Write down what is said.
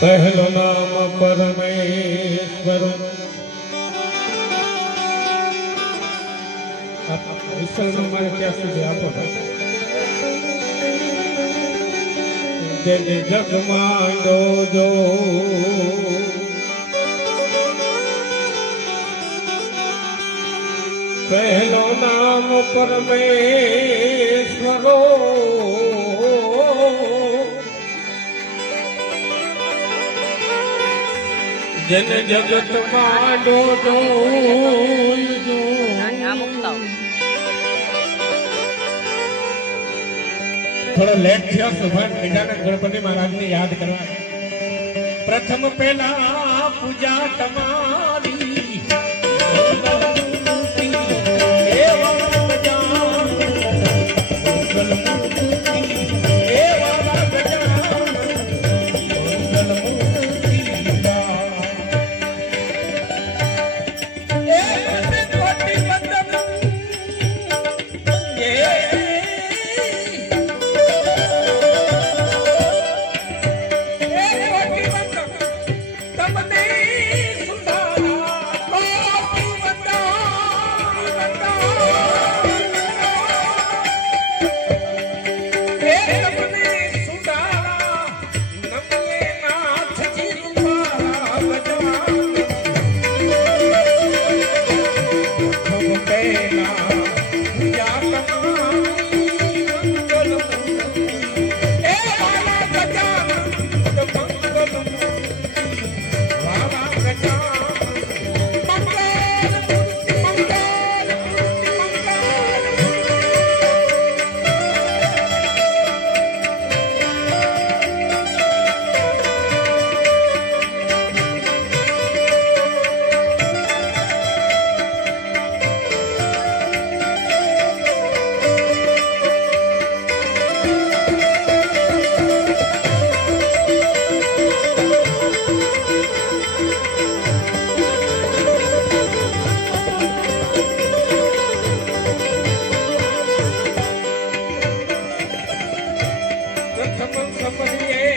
પહેલો નામ પરમેશ્વર. વિસર્ગ મારે ત્યાં સુધી આપો જેને જગમાં જો. પહેલો નામ પરમેશ્વરો. જન જગત પાડો થોડો લેટ થયો સુભાન ગજાનંદ ગણપતિ મહારાજને યાદ કરવા. પ્રથમ પહેલા પૂજા તમારી પ્રથમ